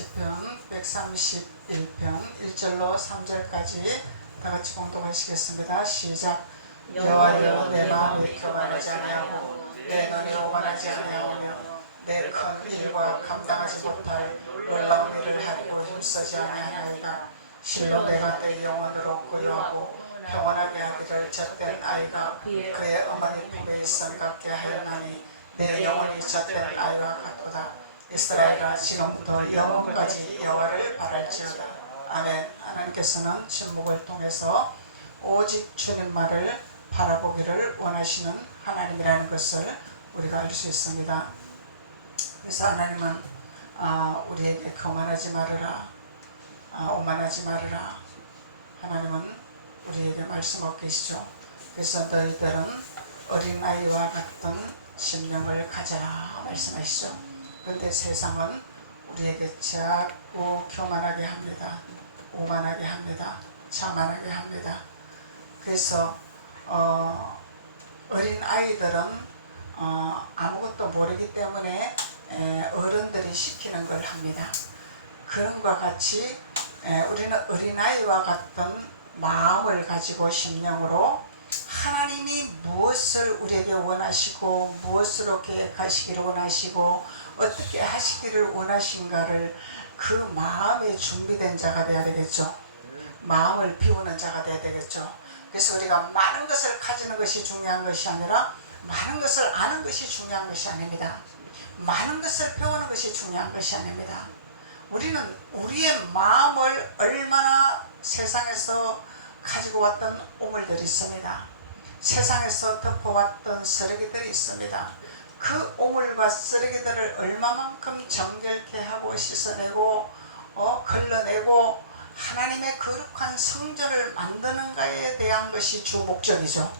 시편 131편 1절로 3절까지 다같이 봉독하시겠습니다. 시작. 여호와여, 내 마음이 교만하지 아니하고 내 눈이 오만하지 아니하오며 내 큰 일과 감당하지 못할 놀라운 일을 하려고 힘쓰지 아니하나이다. 실로 내가 내 영혼으로 구유하고 평온하게 하기를 젖된 아이가 그의 어머니 품에 있음 같게 하였나니 내 영혼이 젖된 아이와 같도다. 이스라엘아, 지금부터 영원까지 여호와를 바랄지어다. 아멘. 하나님께서는 침묵을 통해서 오직 주님만을 바라보기를 원하시는 하나님이라는 것을 우리가 알 수 있습니다. 그래서 하나님은 우리에게 거만하지 말으라, 오만하지 말으라, 하나님은 우리에게 말씀하고 계시죠. 그래서 너희들은 어린아이와 같은 심령을 가져라 말씀하시죠. 그런데 세상은 우리에게 자꾸 교만하게 합니다. 오만하게 합니다. 자만하게 합니다. 그래서 어린 아이들은 아무것도 모르기 때문에 어른들이 시키는 걸 합니다. 그런 것과 같이 우리는 어린아이와 같은 마음을 가지고 심령으로 하나님이 무엇을 우리에게 원하시고 무엇으로 계획하시기를 원하시고 어떻게 하시기를 원하신가를 그 마음에 준비된 자가 되어야 되겠죠. 마음을 비우는 자가 되어야 되겠죠. 그래서 우리가 많은 것을 가지는 것이 중요한 것이 아니라 많은 것을 아는 것이 중요한 것이 아닙니다. 많은 것을 배우는 것이 중요한 것이 아닙니다. 우리는 우리의 마음을 얼마나 세상에서 가지고 왔던 오물들이 있습니다. 세상에서 덮어왔던 쓰레기들이 있습니다. 그 오물과 쓰레기들을 얼마만큼 정결케 하고 씻어내고 걸러내고 하나님의 거룩한 성전을 만드는가에 대한 것이 주 목적이죠.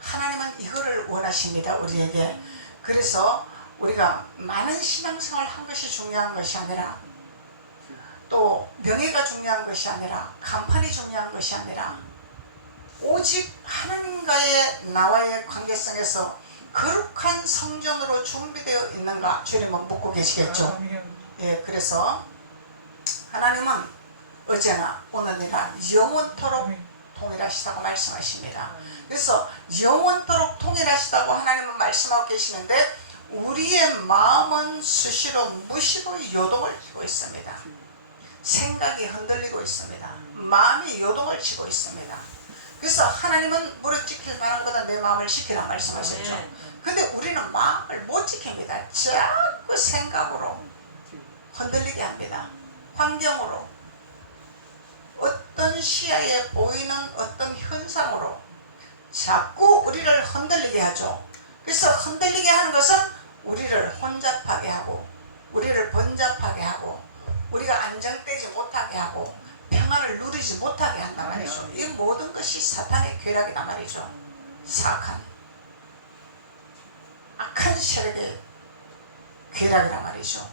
하나님은 이거를 원하십니다. 우리에게. 그래서 우리가 많은 신앙생활을 한 것이 중요한 것이 아니라 또 명예가 중요한 것이 아니라 간판이 중요한 것이 아니라 오직 하나님과의 나와의 관계성에서 거룩한 성전으로 준비되어 있는가 주님은 묻고 계시겠죠. 예, 그래서 하나님은 어제나 오늘이나 영원토록 동일하시다고 말씀하십니다. 그래서 영원토록 동일하시다고 하나님은 말씀하고 계시는데 우리의 마음은 수시로 무시로 요동을 치고 있습니다. 생각이 흔들리고 있습니다. 마음이 요동을 치고 있습니다. 그래서 하나님은 무릇 지킬 만한 것보다 내 마음을 지키라 말씀하셨죠. 근데 우리는 마음을 못 지킵니다. 자꾸 생각으로 흔들리게 합니다. 환경으로 어떤 시야에 보이는 어떤 현상으로 자꾸 우리를 흔들리게 하죠. 그래서 흔들리게 하는 것은 우리를 혼잡하게 하고 우리를 번잡하게 하고 우리가 안정되지 못하게 하고 평안을 누리지 못하게 한단 말이죠. 이 모든 것이 사탄의 괴락이란 말이죠. 사악한 악한 세력의 괴락이란 말이죠.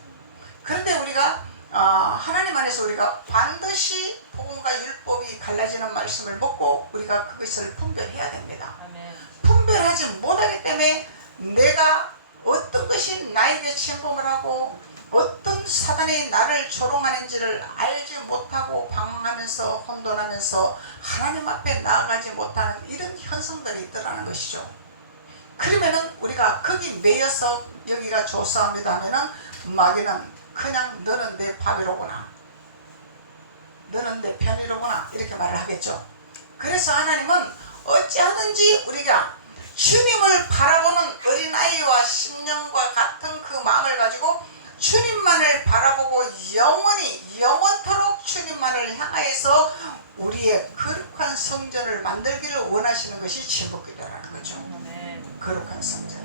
그런데 우리가 하나님 안에서 우리가 반드시 복음과 율법이 갈라지는 말씀을 먹고 우리가 그것을 분별해야 됩니다. 아멘. 분별하지 못하기 때문에 내가 어떤 것이 나에게 침범을 하고 어떤 사단이 나를 조롱하는지를 알지 못하고 방황하면서 혼돈하면서 하나님 앞에 나아가지 못하는 이런 현상들이 있더라는 것이죠. 그러면은 우리가 거기 매여서 여기가 조사합니다 하면은 마귀는 그냥 너는 내 파비로구나, 너는 내 편이로구나 이렇게 말을 하겠죠. 그래서 하나님은 어찌하든지 우리가 주님을 바라보는 어린아이와 심령과 같은 그 마음을 가지고 주님만을 바라보고 영원토록 주님만을 향하여서 우리의 거룩한 성전을 만들기를 원하시는 것이 진복기도라는 거죠. 거룩한 성전.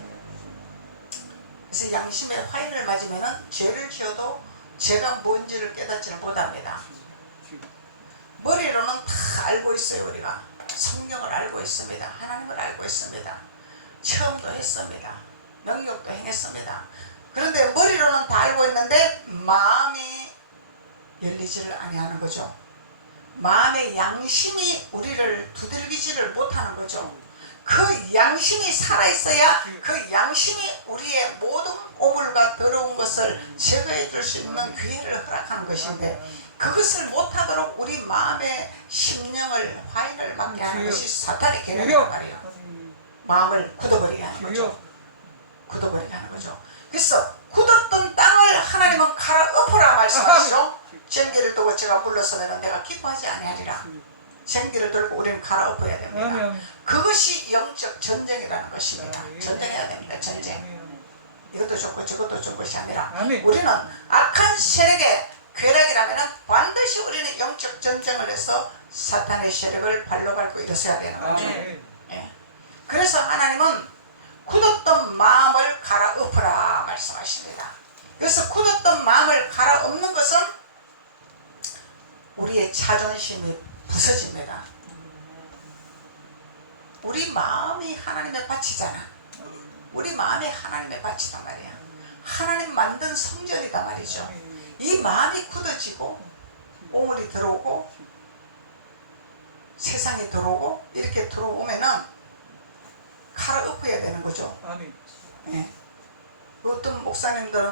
그래서 양심의 화인을 맞으면 죄를 지어도 죄가 뭔지를 깨닫지는 못합니다. 머리로는 다 알고 있어요. 우리가 성경을 알고 있습니다. 하나님을 알고 있습니다. 체험도 했습니다. 능력도 행했습니다. 그런데 머리로는 다 알고 있는데 마음이 열리지를 아니하는 거죠. 마음의 양심이 우리를 두들기지를 못하는 거죠. 그 양심이 살아있어야 그 양심이 우리의 모든 오물과 더러운 것을 제거해 줄 수 있는 기회를 허락하는 것인데 그것을 못하도록 우리 마음의 심령을 화인을 맞게 하는 것이 사탄의 계략이란 말이에요. 마음을 굳어버리게 하는 거죠. 굳어버리게 하는 거죠. 그래서 굳었던 땅을 하나님은 갈아엎으라 말씀하시죠. 쟁기를 두고 제가 물러서면 내가 기뻐하지 아니하리라. 쟁기를 들고 우리는 갈아엎어야 됩니다. 그것이 영적 전쟁이라는 것입니다. 전쟁해야 됩니다. 전쟁. 이것도 좋고 저것도 좋은 것이 아니라 우리는 악한 세력의 괴락이라면 반드시 우리는 영적 전쟁을 해서 사탄의 세력을 발로 밟고 일어서야 되는 거죠. 예. 그래서 하나님은 굳었던 마음을 갈아엎으라 말씀하십니다. 그래서 굳었던 마음을 갈아엎는 것은 우리의 자존심이 부서집니다. 우리 마음이 하나님의 밭이잖아. 우리 마음이 하나님의 밭이단 말이야. 하나님 만든 성전이단 말이죠. 이 마음이 굳어지고 오물이 들어오고 세상에 들어오고 이렇게 들어오면은 갈아엎어야 되는 거죠. 예. 어떤 목사님들은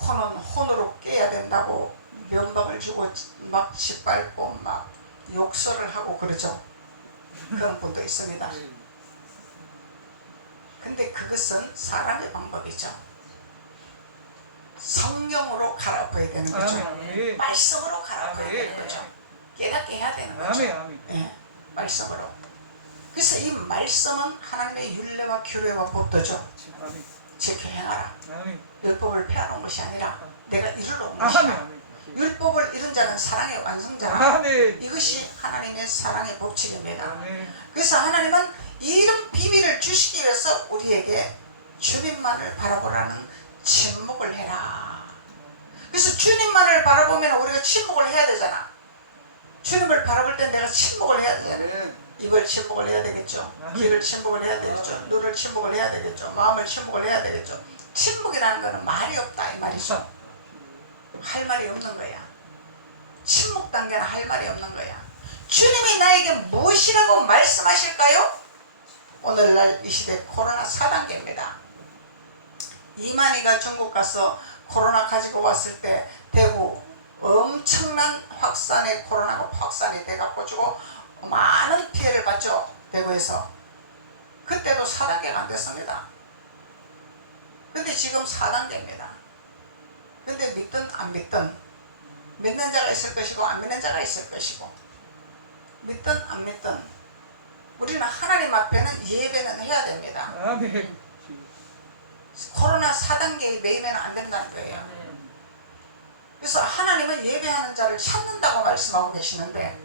혼은 혼으로 깨야 된다고 면박을 주고 막 짓밟고 막 욕설을 하고 그러죠. 그런 분도 있습니다. 근데 그것은 사람의 방법이죠. 성령으로 갈아엎어야 되는 거죠. 말씀으로 갈아엎어야 되는 거죠. 깨닫게 해야 되는 거죠. 예, 말씀으로. 그래서 이 말씀은 하나님의 율례와 규례와 법도죠. 지켜 행하라. 율법을 폐하는 것이 아니라 내가 이루러 온 것이야. 율법을 이룬 자는 사랑의 완성자라. 이것이 하나님의 사랑의 법칙입니다. 그래서 하나님은 이런 비밀을 주시기 위해서 우리에게 주님만을 바라보라는 침묵을 해라. 그래서 주님만을 바라보면 우리가 침묵을 해야 되잖아. 주님을 바라볼 때 내가 침묵을 해야 되잖아. 입을 침묵을 해야 되겠죠. 귀를 침묵을 해야 되겠죠. 눈을 침묵을 해야 되겠죠. 마음을 침묵을 해야 되겠죠. 침묵이라는 것은 말이 없다 이 말이죠. 할 말이 없는 거야. 침묵 단계는 할 말이 없는 거야. 주님이 나에게 무엇이라고 말씀하실까요? 오늘날 이 시대 코로나 4단계입니다. 이만희가 중국 가서 코로나 가지고 왔을 때 대구 엄청난 확산의 코로나가 확산이 돼갖고 주고 많은 피해를 봤죠. 대구에서. 그때도 4단계가 안 됐습니다. 근데 지금 4단계입니다. 근데 믿든 안 믿든 믿는 자가 있을 것이고 안 믿는 자가 있을 것이고 믿든 안 믿든 우리는 하나님 앞에는 예배는 해야 됩니다. 코로나 4단계에 매이면 안 된다는 거예요. 그래서 하나님은 예배하는 자를 찾는다고 말씀하고 계시는데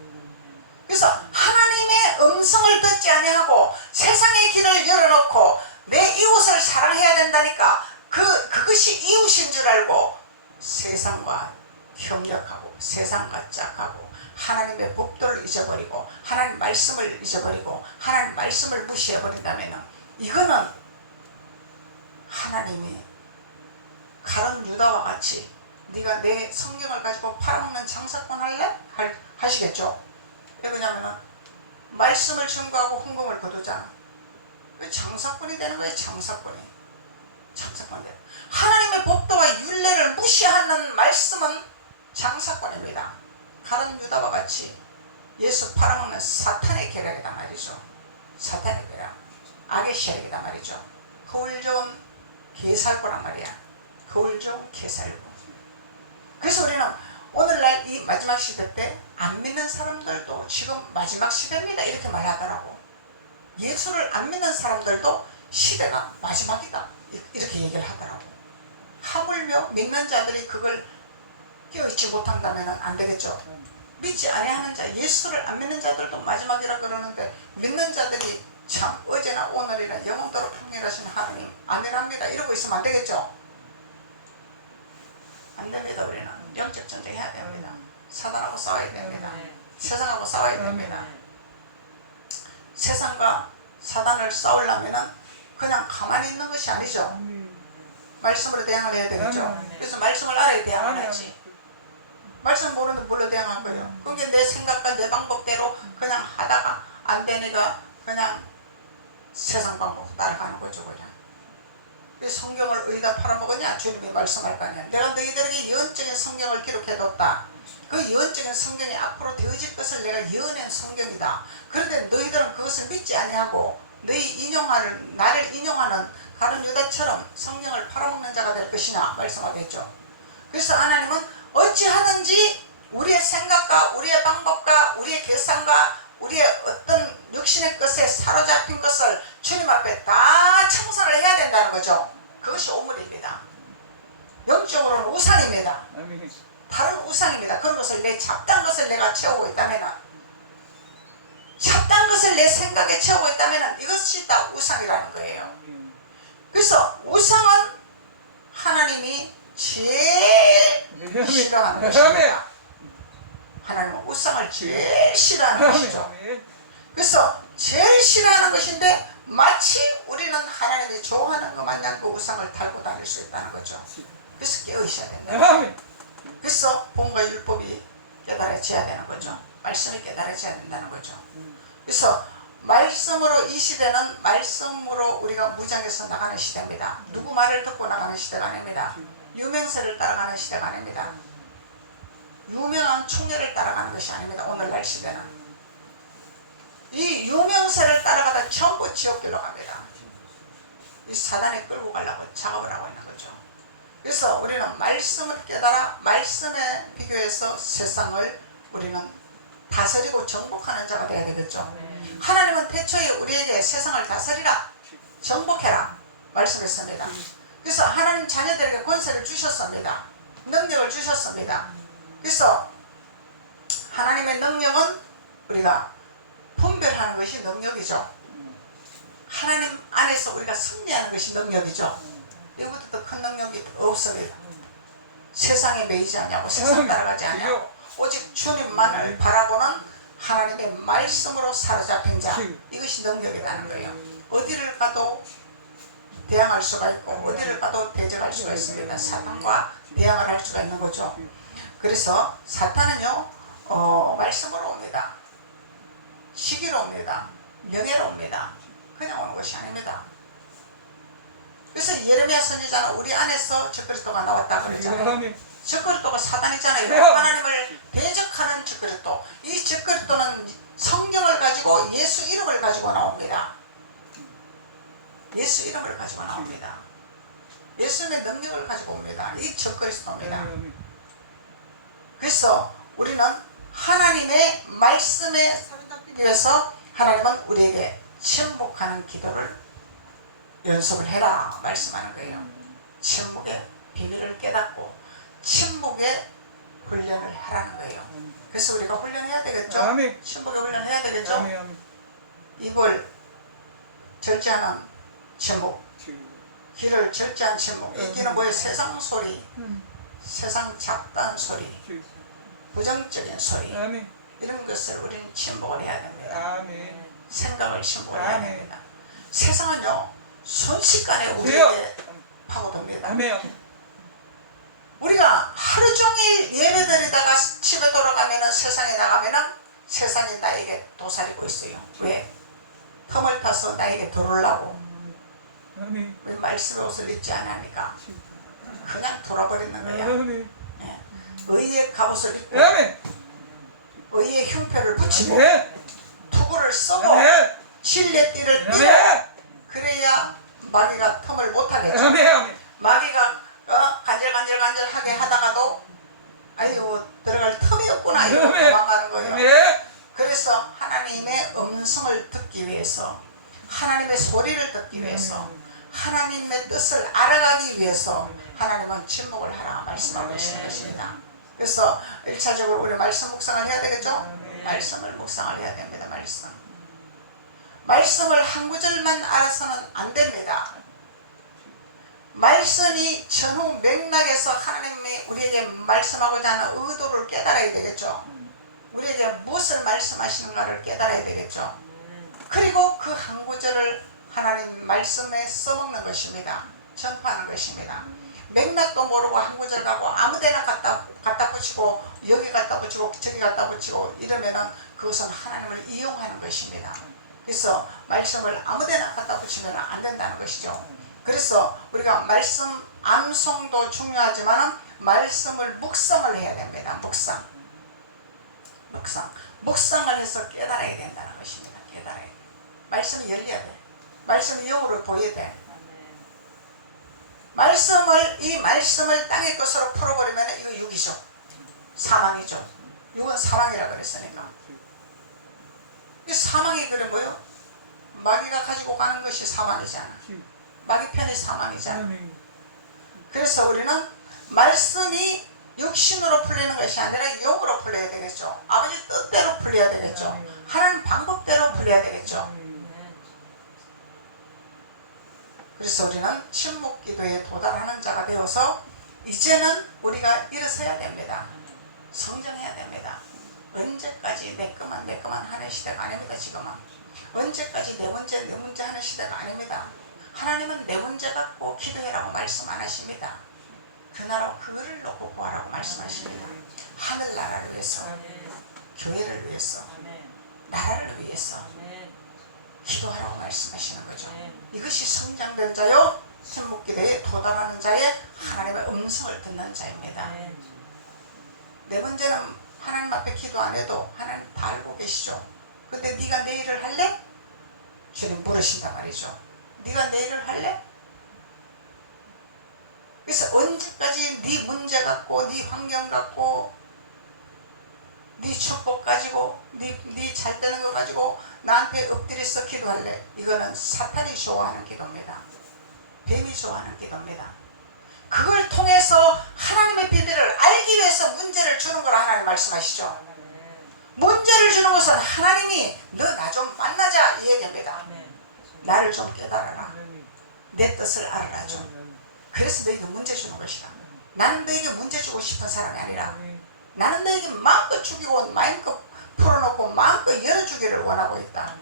그래서 하나님의 음성을 듣지 아니하고 세상의 길을 열어놓고 내 이웃을 사랑해야 된다니까 그것이 이웃인 줄 알고 세상과 협력하고 세상과 짝하고 하나님의 법도를 잊어버리고 하나님 말씀을 잊어버리고 하나님 말씀을 무시해버린다면 이거는 하나님이 가룟 유다와 같이 네가 내 성경을 가지고 팔아먹는 장사꾼 할래? 하시겠죠. 왜 그러냐면 말씀을 증거하고 헌금을 거두잖아. 왜 장사꾼이 되는 거예요? 장사꾼이 되는. 하나님의 법도와 율례를 무시하는 말씀은 장사꾼입니다. 가룟 유다와 같이 예수 팔아먹는 사탄의 계략이다 말이죠. 사탄의 계략, 악의 세력이다 말이죠. 거울 좋은 개살구란 말이야. 거울 좋은 개살구. 그래서 우리는 오늘날 이 마지막 시대 때 안 믿는 사람들도 지금 마지막 시대입니다 이렇게 말하더라고. 예수를 안 믿는 사람들도 시대가 마지막이다 이렇게 얘기를 하더라고. 하물며 믿는 자들이 그걸 깨어있지 못한다면 안 되겠죠. 믿지 아니하는 자, 예수를 안 믿는 자들도 마지막이라 그러는데 믿는 자들이 참 어제나 오늘이나 영원토록 풍요하신 하나님 아니랍니다 이러고 있으면 안 되겠죠. 안 됩니다. 우리는 영적 전쟁 해야 됩니다. 사단하고 싸워야 됩니다. 세상하고 싸워야 됩니다. 세상과 사단을 싸우려면 그냥 가만히 있는 것이 아니죠. 말씀으로 대항을 해야 되겠죠. 그래서 말씀을 알아야 대항을 하지. 말씀 모르는데 뭘로 대항할 거예요. 그게 내 생각과 내 방법대로 그냥 하다가 안 되니까 그냥 세상 방법 따라가는 거죠. 그냥 이 성경을 어디다 팔아먹었냐? 주님이 말씀할 거 아니야. 내가 너희들에게 예언적인 성경을 기록해뒀다. 그 예언적인 성경이 앞으로 되어질 것을 내가 예언한 성경이다. 그런데 너희들은 그것을 믿지 아니하고 나를 인용하는 가룟 유다처럼 성경을 팔아먹는 자가 될 것이냐 말씀하겠죠. 그래서 하나님은 어찌하든지 우리의 생각과 우리의 방법과 우리의 계산과 우리의 어떤 육신의 것에 사로잡힌 것을 주님 앞에 다 청산을 해야 된다는 거죠. 그것이 오물입니다. 영적으로는 우상입니다. 다른 우상입니다. 그런 것을 내 잡다한 것을 내가 채우고 있다면, 잡다한 것을 내 생각에 채우고 있다면 이것이 다 우상이라는 거예요. 그래서 우상은 하나님이 제일 싫어하는 것입니다. 하나님은 우상을 제일 싫어하는 것이죠. 그래서 제일 싫어하는 것인데 마치 우리는 하나님이 좋아하는 것 마냥 그 우상을 달고 다닐 수 있다는 거죠. 그래서 깨어있어야 된다. 그래서 본과 율법이 깨달아져야 되는 거죠. 말씀이 깨달아져야 된다는 거죠. 그래서 말씀으로, 이 시대는 말씀으로 우리가 무장해서 나가는 시대입니다. 누구 말을 듣고 나가는 시대가 아닙니다. 유명세를 따라가는 시대가 아닙니다. 유명한 총회를 따라가는 것이 아닙니다. 오늘날 시대는 이 유명세를 따라가다 전부 지옥길로 갑니다. 이 사단이 끌고 가려고 작업을 하고 있는 거죠. 그래서 우리는 말씀을 깨달아 말씀에 비교해서 세상을 우리는 다스리고 정복하는 자가 되어야 되겠죠. 하나님은 태초에 우리에게 세상을 다스리라, 정복해라 말씀했습니다. 그래서 하나님 자녀들에게 권세를 주셨습니다. 능력을 주셨습니다. 그래서 하나님의 능력은 우리가 분별하는 것이 능력이죠. 하나님 안에서 우리가 승리하는 것이 능력이죠. 이것도 더 큰 능력이 없습니다. 세상에 매이지 않냐고, 세상 따라가지 않냐고, 오직 주님만을 바라보는 하나님의 말씀으로 사로잡힌 자, 이것이 능력이라는 거예요. 어디를 가도 대항할 수가 있고 어디를 가도 대적할 수가 있습니다. 사탄과 대항을 할 수가 있는 거죠. 그래서 사탄은요 말씀으로 옵니다. 시기로 옵니다. 명예로 옵니다. 그냥 오는 것이 아닙니다. 그래서 예레미야 선지자는 우리 안에서 적그리스도가 나왔다 그러잖아요. 적그리스도가 사단이잖아요. 하나님을 대적하는 적그리스도. 이 적그리스도는 성경을 가지고 예수 이름을 가지고 나옵니다. 예수 이름을 가지고 나옵니다. 예수님의 능력을 가지고 옵니다. 이 적그리스도입니다. 그래서 우리는 하나님의 말씀에 사로잡기 위해서 하나님은 우리에게 침묵하는 기도를 연습을 해라 말씀하는 거예요. 침묵의 비밀을 깨닫고 침묵의 훈련을 하라는 거예요. 그래서 우리가 훈련해야 되겠죠. 침묵의 훈련을 해야 되겠죠. 입을 절제하는 침묵, 귀를 절제한 침묵. 이 귀는 뭐예요? 세상 소리, 세상 잡다한 소리, 부정적인 소리, 이런 것을 우리는 침묵을 해야 됩니다. 생각을 침묵을 해야 됩니다. 세상은요 순식간에 우리에게 파고듭니다. 우리가 하루 종일 예배드리다가 집에 돌아가면 세상에 나가면 세상이 나에게 도사리고 있어요. 왜? 틈을 타서 나에게 들어오려고. 왜 말씀의 옷을 입지 않으니까 그냥 돌아버리는 거야. 네. 의의 갑옷을 입고 의의 흉표를 붙이고 투구를 쓰고 진리의 띠를 띠고 그래야 마귀가 틈을 못하겠죠. 마귀가 간질간질하게 하다가도 아유 들어갈 틈이 없구나 이러고 도망가는 거예요. 그래서 하나님의 음성을 듣기 위해서, 하나님의 소리를 듣기 위해서, 하나님의 뜻을 알아가기 위해서 하나님은 침묵을 하라 말씀하고 계시는 것입니다. 그래서 1차적으로 우리 말씀 묵상을 해야 되겠죠? 말씀을 묵상을 해야 됩니다. 말씀을 한 구절만 알아서는 안 됩니다. 말씀이 전후 맥락에서 하나님이 우리에게 말씀하고자 하는 의도를 깨달아야 되겠죠. 우리에게 무엇을 말씀하시는가를 깨달아야 되겠죠. 그리고 그 한 구절을 하나님 말씀에 써먹는 것입니다. 전파하는 것입니다. 맥락도 모르고 한 구절 가고 아무데나 갖다 붙이고 여기 갖다 붙이고 저기 갖다 붙이고 이러면은 그것은 하나님을 이용하는 것입니다. 그래서 말씀을 아무데나 갖다 붙이면 안 된다는 것이죠. 그래서 우리가 말씀 암송도 중요하지만 말씀을 묵상을 해야 됩니다. 묵상을 해서 깨달아야 된다는 것입니다. 깨달아야 돼. 말씀이 열려야 돼. 말씀이 영으로 보여야 돼. 이 말씀을 땅의 것으로 풀어버리면 이거 육이죠. 사망이죠. 육은 사망이라 그랬으니까. 이 사망이 그래 뭐요? 마귀가 가지고 가는 것이 사망이잖아. 마귀 편이 사망이잖아. 그래서 우리는 말씀이 육신으로 풀리는 것이 아니라 영으로 풀려야 되겠죠. 아버지 뜻대로 풀려야 되겠죠. 하나님 방법대로 풀려야 되겠죠. 그래서 우리는 침묵기도에 도달하는 자가 되어서 이제는 우리가 일어서야 됩니다. 성장해야 됩니다. 언제까지 내 것만 하는 시대가 아닙니다. 지금은 언제까지 내 문제 하는 시대가 아닙니다. 하나님은 내 문제 갖고 기도해라고 말씀 안 하십니다. 그 나라 그거를 놓고 구하라고 말씀하십니다. 하늘나라를 위해서, 교회를 위해서, 나라를 위해서 기도하라고 말씀하시는 거죠. 이것이 성장될 자요 침묵기도에 도달하는 자의 하나님의 음성을 듣는 자입니다. 내 문제는 하나님 앞에 기도 안 해도 하나님 다 알고 계시죠. 근데 네가 내 일을 할래? 주님 물으신단 말이죠. 네가 내 일을 할래? 그래서 언제까지 네 문제 갖고 네 환경 갖고 네 축복 가지고 네 잘 되는 거 가지고 나한테 엎드려서 기도할래? 이거는 사탄이 좋아하는 기도입니다. 뱀이 좋아하는 기도입니다. 그걸 통해서 하나님의 비밀을 알기 위해서 문제를 주는 걸 하나님 말씀하시죠. 문제를 주는 것은 하나님이 너 나 좀 만나자 이 얘기입니다. 나를 좀 깨달아라. 내 뜻을 알아라 좀. 그래서 너에게 문제 주는 것이다. 나는 너에게 문제 주고 싶은 사람이 아니라 나는 너에게 마음껏 죽이고 마음껏 풀어놓고 마음껏 열어주기를 원하고 있다.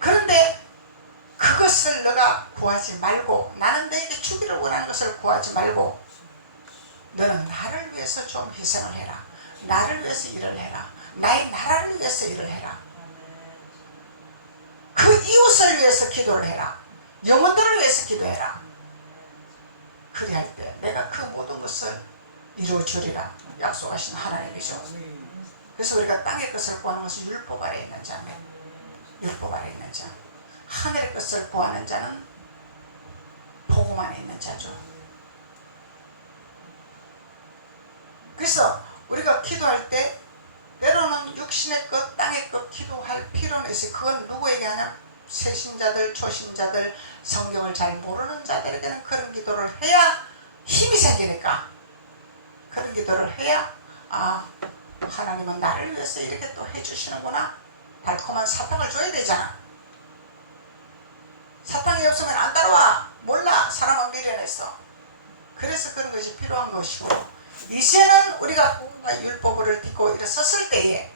그런데 그것을 너가 구하지 말고 나는 너에게 주기를 원하는 것을 구하지 말고 너는 나를 위해서 좀 희생을 해라. 나를 위해서 일을 해라. 나의 나라를 위해서 일을 해라. 그 이웃을 위해서 기도를 해라. 영혼들을 위해서 기도해라. 그리할 때 내가 그 모든 것을 이루어주리라 약속하신 하나님이죠. 그래서 우리가 땅의 것을 구하는 것은 율법 아래 있는 자면 율법 아래 있는 자. 하늘의 것을 구하는 자는 복음 안에 있는 자죠. 그래서 우리가 기도할 때 때로는 육신의 것, 땅의 것 기도할 필요는 있어요. 그건 누구에게 하냐? 새신자들, 초신자들, 성경을 잘 모르는 자들에게는 그런 기도를 해야 힘이 생기니까 그런 기도를 해야 하나님은 나를 위해서 이렇게 또 해주시는구나. 달콤한 사탕을 줘야 되잖아. 사탕이 없으면 안 따라와. 몰라. 사람은 미련했어. 그래서 그런 것이 필요한 것이고 이제는 우리가 복음과 율법을 딛고 일어섰을 때에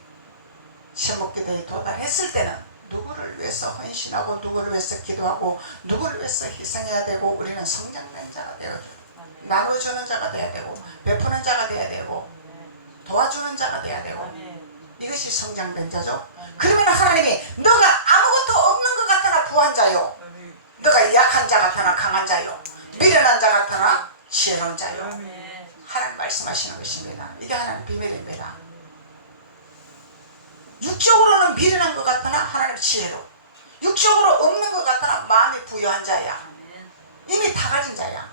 침묵기도에 도달했을 때는 누구를 위해서 헌신하고 누구를 위해서 기도하고 누구를 위해서 희생해야 되고 우리는 성장된 자가 되어야 되고 나눠주는 자가 되어야 되고 베푸는 자가 되어야 되고 도와주는 자가 되어야 되고 이것이 성장된 자죠. 그러면 하나님이 너가 아무것도 없는 것 같으나 부한 자요, 너가 약한 자 같으나 강한 자요, 미련한 자 같으나 지혜로운 자요, 하나님 말씀하시는 것입니다. 이게 하나님 비밀입니다. 육적으로는 미련한 것 같으나 하나님 지혜로, 육적으로 없는 것 같으나 마음이 부유한 자야. 이미 다 가진 자야.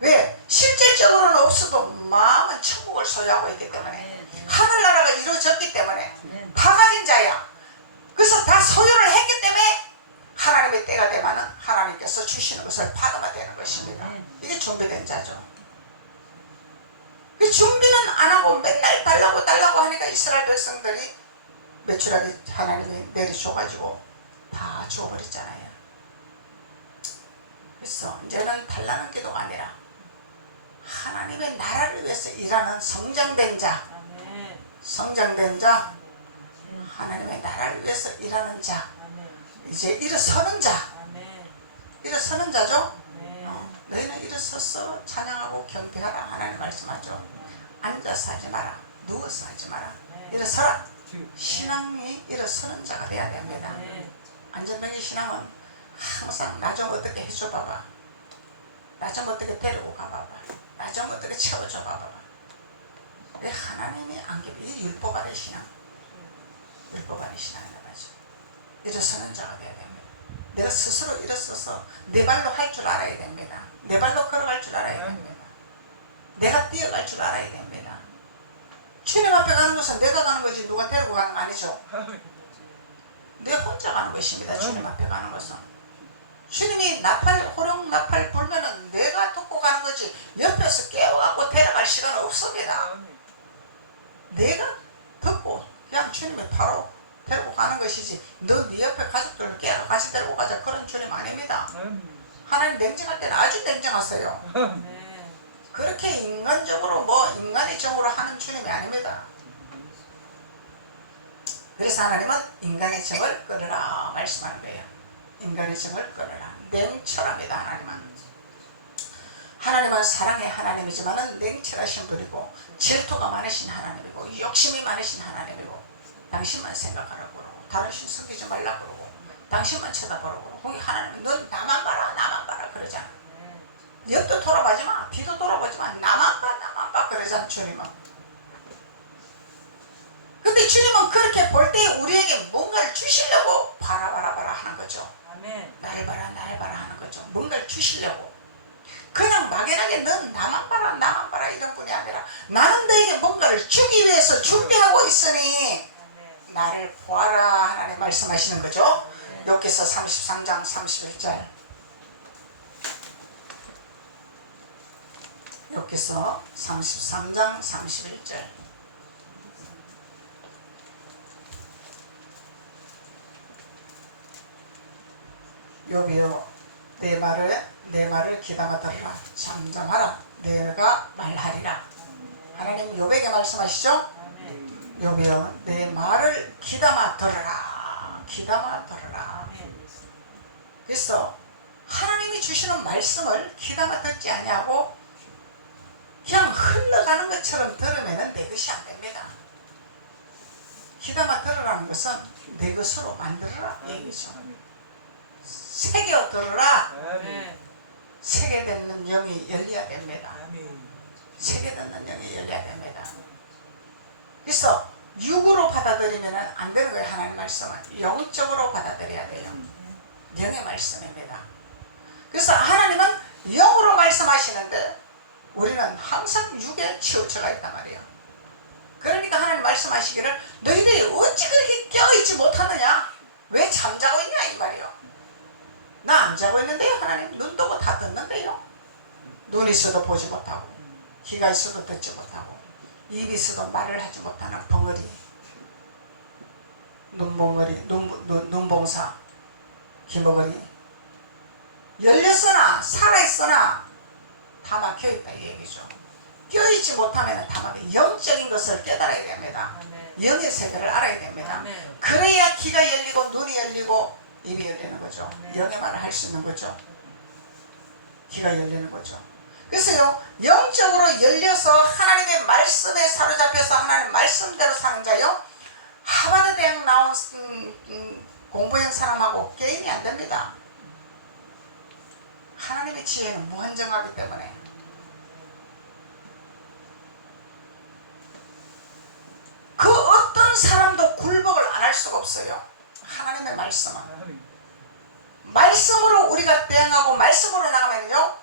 왜? 실질적으로는 없어도 마음은 천국을 소유하고 있기 때문에 하늘나라가 이루어졌기 때문에 다 가진 자야. 그래서 다 소유를 했기 때문에 하나님의 때가 되면 하나님께서 주시는 것을 받아야 되는 것입니다. 이게 준비된 자죠. 그 준비는 안 하고 맨날 달라고 하니까 이스라엘 백성들이 메추라기 하나님이 내려줘가지고 다 주워버렸잖아요. 그래서 이제는 달라는 기도가 아니라 하나님의 나라를 위해서 일하는 성장된 자, 하나님의 나라를 위해서 일하는 자, 이제 일어서는 자, 일어서는 자죠. 너희는 일어서서 찬양하고 경배하라 하나님 말씀하죠. 앉아서 하지 마라. 누워서 하지 마라. 일어서라. 신앙이 일어서는 자가 돼야 됩니다. 안전뱅이 신앙은 항상 나 좀 어떻게 해줘 봐봐, 나 좀 어떻게 데리고 가봐봐, 나 좀 어떻게 채워줘 봐봐. 왜 하나님이 안기면 이 율법 아래 신앙, 율법 아래 신앙이라죠. 일어서는 자가 돼야 됩니다. 내가 스스로 일어서서 내 발로 할 줄 알아야 됩니다. 내 발로 걸어갈 줄 알아야 됩니다. 내가 뛰어갈 줄 알아야 됩니다. 주님 앞에 가는 것은 내가 가는 거지 누가 데리고 가는 거 아니죠. 내 혼자 가는 것입니다. 주님 앞에 가는 것은 주님이 나팔 호령 나팔 불면은 내가 듣고 가는 거지 옆에서 깨워갖고 데려갈 시간 없습니다. 내가 듣고 그냥 주님이 바로 데리고 가는 것이지 너 네 옆에 가족들을 깨워 같이 데리고 가자 그런 주님 아닙니다. 하나님 냉정할 때는 아주 냉정하세요. 그렇게 인간적으로 뭐 인간의 정으로 하는 주님이 아닙니다. 그래서 하나님은 인간의 정을 끊으라 말씀하는 거예요. 인간의 정을 끊으라. 냉철합니다. 하나님은 사랑의 하나님이지만 냉철하신 분이고 질투가 많으신 하나님이고 욕심이 많으신 하나님이고 당신만 생각하라고 그러고 다른 신 속이지 말라고 그러고 당신만 쳐다보라고 그러고 거기 하나님은 넌 나만 봐라 나만 봐라 그러잖아. 옆도 돌아보지 마 뒤도 돌아보지 마 나만 봐 그러잖아. 주님은 근데 주님은 그렇게 볼 때 우리에게 뭔가를 주시려고 봐라 하는 거죠. 아멘. 나를 봐라 하는 거죠. 뭔가를 주시려고. 그냥 막연하게 넌 나만 봐라 이런 분이 아니라 나는 너에게 뭔가를 주기 위해서 준비하고 있으니 나를 보아라 하나님 말씀하시는 거죠. 욥기서 33장 31절. 욥기서 33장 31절. 욥이여 내 말을 귀담아 들으라. 잠잠하라. 내가 말하리라. 하나님 욥에게 말씀하시죠. 욥이여 내 말을 귀담아 들으라. 그래서 하나님이 주시는 말씀을 귀담아 듣지 아니하고 그냥 흘러가는 것처럼 들으면 내 것이 안 됩니다. 귀담아 들으라는 것은 내 것으로 만들어라 얘기죠. 새겨 들으라. 새겨 듣는 영이 열려야 됩니다. 새겨 듣는 영이 열려야 됩니다. 그래서 육으로 받아들이면 안 되는 거예요. 하나님 말씀은 영적으로 받아들여야 돼요. 영의 말씀입니다. 그래서 하나님은 영으로 말씀하시는데 우리는 항상 육에 치우쳐가 있단 말이에요. 그러니까 하나님 말씀하시기를 너희들이 어찌 그렇게 깨어있지 못하느냐, 왜 잠자고 있냐 이 말이에요. 나 안 자고 있는데요. 하나님 눈 뜨고 다 듣는데요. 눈이 있어도 보지 못하고 귀가 있어도 듣지 못하고 입이 있어도 말을 하지 못하는 벙어리, 눈봉사, 귀머거리 열렸으나 살아있으나 다 막혀있다 이 얘기죠. 껴있지 못하면 다 막혀. 영적인 것을 깨달아야 됩니다. 아멘. 영의 세계를 알아야 됩니다. 아멘. 그래야 귀가 열리고 눈이 열리고 입이 열리는 거죠. 아멘. 영의 말을 할 수 있는 거죠. 귀가 열리는 거죠. 그래서요 영적으로 열려서 하나님의 말씀에 사로잡혀서 하나님 말씀대로 사는 자요, 하버드 대학 나온 공부한 사람하고 게임이 안 됩니다. 하나님의 지혜는 무한정하기 때문에 그 어떤 사람도 굴복을 안 할 수가 없어요. 하나님의 말씀은 말씀으로 우리가 대응하고 말씀으로 나가면요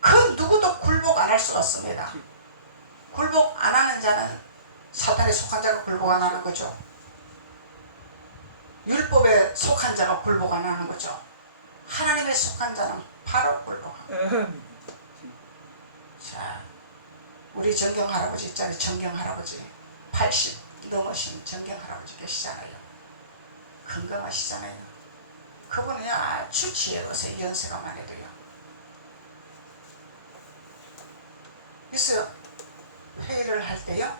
그 누구도 굴복 안 할 수가 없습니다. 굴복 안 하는 자는 사탄에 속한 자가 굴복 안 하는 거죠. 율법에 속한 자가 굴복 안 하는 거죠. 하나님에 속한 자는 바로 굴복합니다. 자, 우리 정경 할아버지 있잖아요. 정경 할아버지 80 넘으신 정경 할아버지 계시잖아요. 건강하시잖아요. 그분은 아주 지혜로우세요. 연세가 많이 돼요. 그래서 회의를 할 때요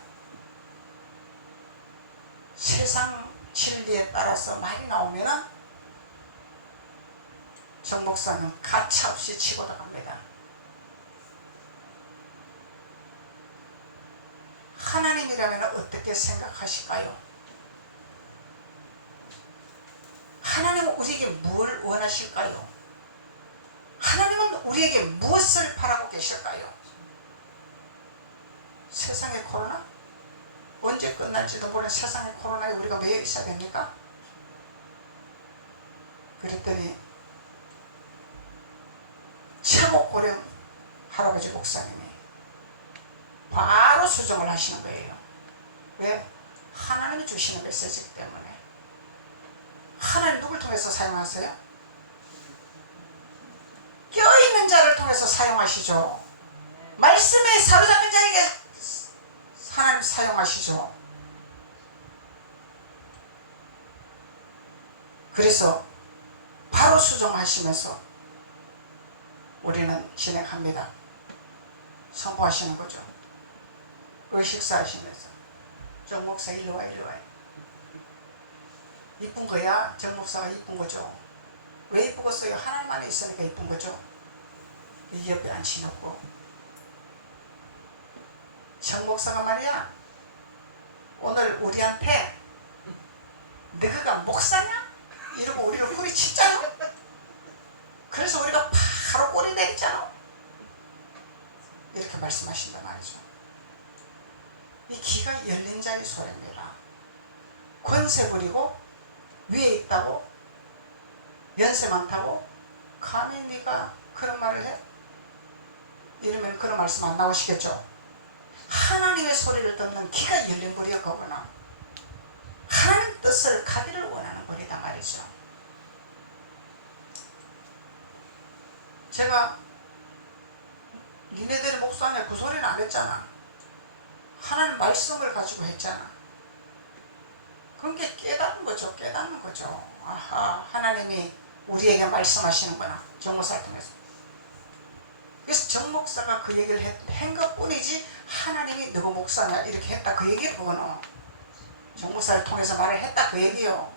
세상 진리에 따라서 말이 나오면은 정 목사님 가차없이 치고 들어갑니다. 하나님이라면 어떻게 생각하실까요? 하나님은 우리에게 뭘 원하실까요? 하나님은 우리에게 무엇을 바라고 계실까요? 세상의 코로나? 언제 끝날지도 모르는 세상의 코로나에 우리가 매여 있어야 됩니까? 그랬더니 최고 고령 할아버지 목사님이 바로 수정을 하시는 거예요. 왜? 하나님이 주시는 메시지이기 때문에. 하나님 누굴 통해서 사용하세요? 껴있는 자를 통해서 사용하시죠. 말씀에 사로잡힌 자에게 하나님 사용하시죠. 그래서 바로 수정하시면서 우리는 진행합니다. 선포하시는 거죠. 식사하시면서 정 목사 일로 와 일로 와. 이쁜 거야. 정 목사가 이쁜 거죠. 왜 이쁘겠어요? 하나님 안에 있으니까 이쁜 거죠. 이 옆에 앉혀놓고 정 목사가 말이야 오늘 우리한테 너가 목사냐? 이러고 우리를 뿌리치잖아. 그래서 우리가 바로 꼬리 내리잖아. 이렇게 말씀하신단 말이죠. 이 귀가 열린 자의 소리입니다. 권세 부리고 위에 있다고 연세 많다고 감히 네가 그런 말을 해? 이러면 그런 말씀 안 나오시겠죠. 하나님의 소리를 듣는 귀가 열린 거리여 거구나. 하나님 뜻을 가기를 원하는 거리다 말이죠. 제가 니네들이 목사냐 그 소리는 안 했잖아. 하나님 말씀을 가지고 했잖아. 그런 게 깨닫는 거죠. 깨닫는 거죠. 아하, 하나님이 우리에게 말씀하시는구나. 정 목사를 통해서. 그래서 정 목사가 그 얘기를 한 것뿐이지 하나님이 누구 목사냐 이렇게 했다 그 얘기를 그거는 정 목사를 통해서 말을 했다 그 얘기요.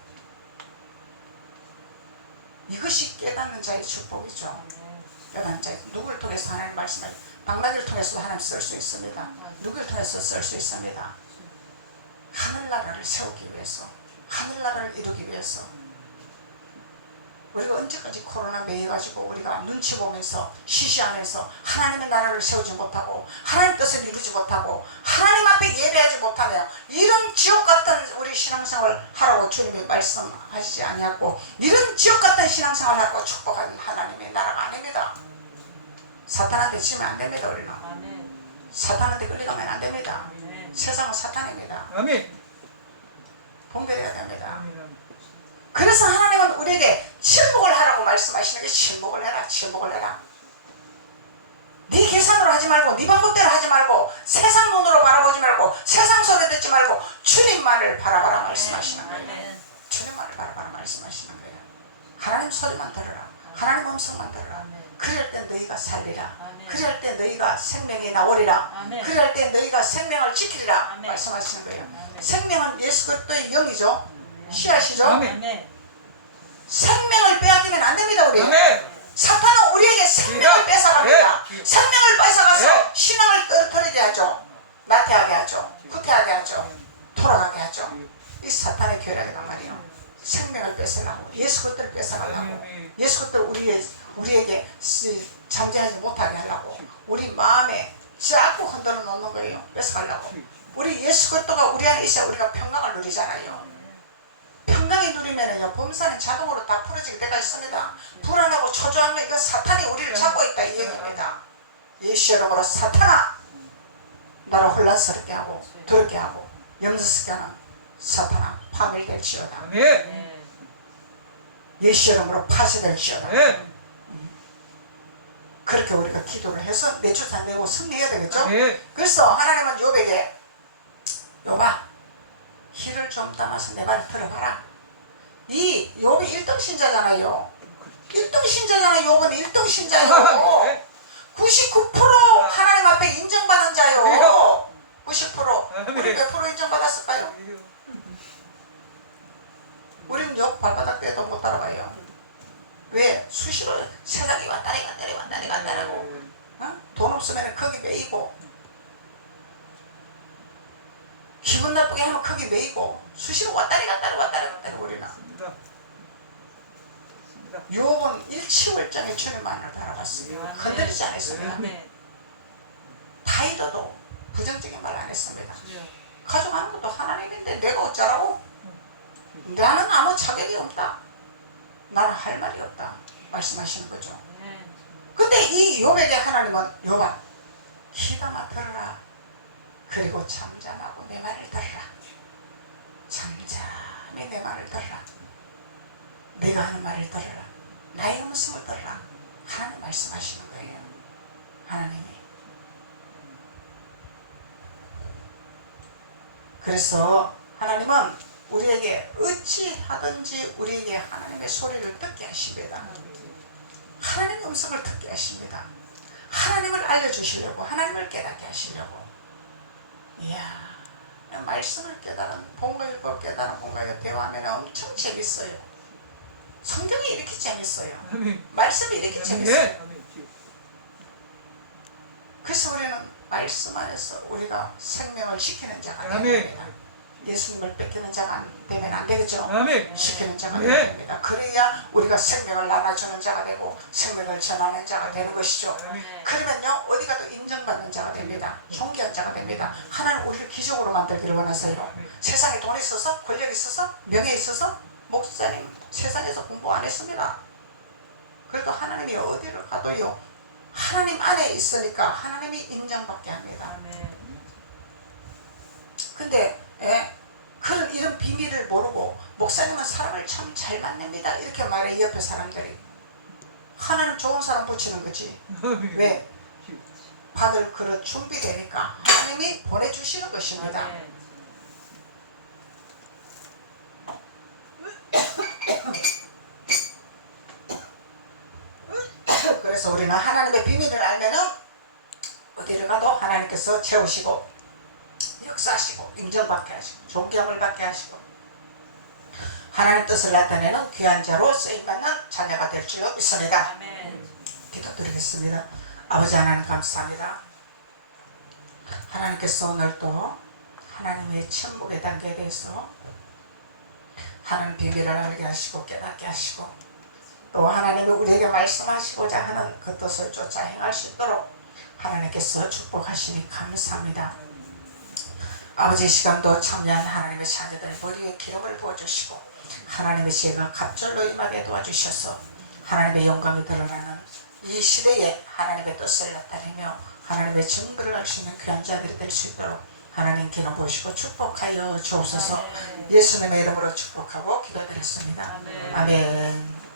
이것이 깨닫는 자의 축복이죠. 깨닫는 자의 누구를 통해서 하나님 말씀을 당나귀를 통해서도 하나님 쓸 수 있습니다. 누구를 통해서 쓸 수 있습니다. 하늘나라를 세우기 위해서, 하늘나라를 이루기 위해서. 우리가 언제까지 코로나 매여가지고 우리가 눈치 보면서 시시하면서 하나님의 나라를 세우지 못하고 하나님 뜻을 이루지 못하고 하나님 앞에 예배하지 못하며 이런 지옥 같은 우리 신앙생활을 하라고 주님이 말씀하시지 아니하고 이런 지옥 같은 신앙생활을 하고 축복하는 하나님의 나라가 아닙니다. 사탄한테 지면 안 됩니다. 우리는 사탄한테 끌려가면 안 됩니다. 세상은 사탄입니다. 분별해야 됩니다. 그래서 하나님은 우리에게 침묵을 하라고 말씀하시는 게 침묵을 해라. 침묵을 해라. 네 계산으로 하지 말고 네 방법대로 하지 말고 세상 눈으로 바라보지 말고 세상 소리 듣지 말고 주님만을 바라봐라 말씀하시는 거예요. 주님만을 바라봐라 말씀하시는 거예요. 하나님 소리만 들어라. 하나님 음성만 들어라. 그럴 때 너희가 살리라. 그럴 때 너희가 생명이 나오리라. 그럴 때 너희가 생명을 지키리라 말씀하시는 거예요. 생명은 예수 그리스도의 영이죠. 씨앗이죠. 생명을 빼앗기면 안 됩니다. 우리 사탄은 우리에게 생명을 뺏어갑니다. 생명을 뺏어가서 신앙을 떨어뜨리게 하죠. 나태하게 하죠. 후퇴하게 하죠. 돌아가게 하죠. 이 사탄의 괴력이란 말이에요. 생명을 뺏으려고 예수 그리스도를 뺏어가려고 예수 그리스도를 우리에게 잠재하지 못하게 하려고 우리 마음에 자꾸 흔들어 놓는 거예요. 뺏어가려고. 우리 예수 그리스도가 우리 안에 있어야 우리가 평강을 누리잖아요. 평강이 누리면은요 범사는 자동으로 다 풀어지게 되어 있습니다. 불안하고 초조한 거 이거 사탄이 우리를 잡고 있다 이 얘기입니다. 예수 이름으로 사탄아 나를 혼란스럽게 하고 두렵게 하고 염려스럽게 하는 사탄아 파멸될지어다. 예수 이름으로 파쇄될지어다. 그렇게 우리가 기도를 해서 내쫓아 내고 승리해야 되겠죠. 그래서 하나님은 욥에게 욥아 힐을 좀 담아서 내 말 들어봐라. 이 욥이 1등 신자잖아요. 1등 신자잖아요. 욥은 1등 신자예요. 99% 하나님 앞에 인정받은 자예요. 90% 우리 몇 프로 인정받았을까요? 우리는 욥 발바닥 떼도 못 따라가요. 왜? 수시로 세상이 왔다리 갔다리 왔다리 갔다리고 돈 없으면 거기 매이고 기분 나쁘게 하면 거기 매이고 수시로 왔다리 갔다리 우리는 유업은 일치월장의 주님만을 바라봤어요. 흔들리지 않았습니다. 다 잃어도 부정적인 말 안 했습니다. 가져가는 것도 하나님인데 내가 어쩌라고? 나는 아무 자격이 없다. 나는 할 말이 없다. 말씀하시는 거죠. 근데 이 욥에게 하나님은 욥아 귀담아 들으라. 그리고 잠잠하고 내 말을 들으라. 잠잠히 내 말을 들으라. 내가 하는 말을 들으라. 나의 음성을 들으라. 하나님 말씀하시는 거예요. 하나님이. 그래서 하나님은 우리에게 어찌하든지 우리에게 하나님의 소리를 듣게 하십니다. 하나님의 음성을 듣게 하십니다. 하나님을 알려주시려고, 하나님을 깨닫게 하시려고. 이야, 말씀을 깨달은, 본과 일과를 깨달은 본과 대화하면 엄청 재밌어요. 성경이 이렇게 재밌어요. 말씀이 이렇게 재밌어요. 그래서 우리는 말씀 안에서 우리가 생명을 지키는 자가 됩니다. 예수님을 뺏기는 자가 되면 안 되겠죠. 지키는 자가 되어야 됩니다. 그래야 우리가 생명을 나눠주는 자가 되고 생명을 전하는 자가 되는 것이죠. 그러면요 어디 가도 인정받는 자가 됩니다. 존귀한 자가 됩니다. 하나님 우리를 기적으로 만들기를 원하세요. 세상에 돈 있어서, 권력 있어서, 명예 있어서 목사님 세상에서 공부 안 했습니다. 그래도 하나님이 어디를 가도요 하나님 안에 있으니까 하나님이 인정받게 합니다. 근데 그런 이런 비밀을 모르고 목사님은 사람을 참 잘 만납니다 이렇게 말해. 옆에 사람들이 하나님 좋은 사람 붙이는 거지. 왜? 받을 그릇 준비되니까 하나님이 보내주시는 것입니다. 그래서 우리는 하나님의 비밀을 알면은 어디를 가도 하나님께서 채우시고 역사하시고 인정받게 하시고 존경을 받게 하시고 하나님 뜻을 나타내는 귀한 자로 쓰임받는 자녀가 될 줄 믿습니다. 기도드리겠습니다. 아버지 하나님 감사합니다. 하나님께서 오늘도 하나님의 천국의 단계에 대해서 하나님 비밀을 알게 하시고 깨닫게 하시고 또 하나님이 우리에게 말씀하시고자 하는 그 뜻을 쫓아 행할 수 있도록 하나님께서 축복하시니 감사합니다. 아버지 이 시간도 참여한 하나님의 자녀들 머리에 기름을 부어주시고 하나님의 지혜가 갑절로 임하게 도와주셔서 하나님의 영광이 드러나는 이 시대에 하나님의 뜻을 나타내며 하나님의 증거를 할 수 있는 귀한 자들이 될 수 있도록 하나님 기름 부으시고 축복하여 주옵소서. 예수님의 이름으로 축복하고 기도드렸습니다. 아멘.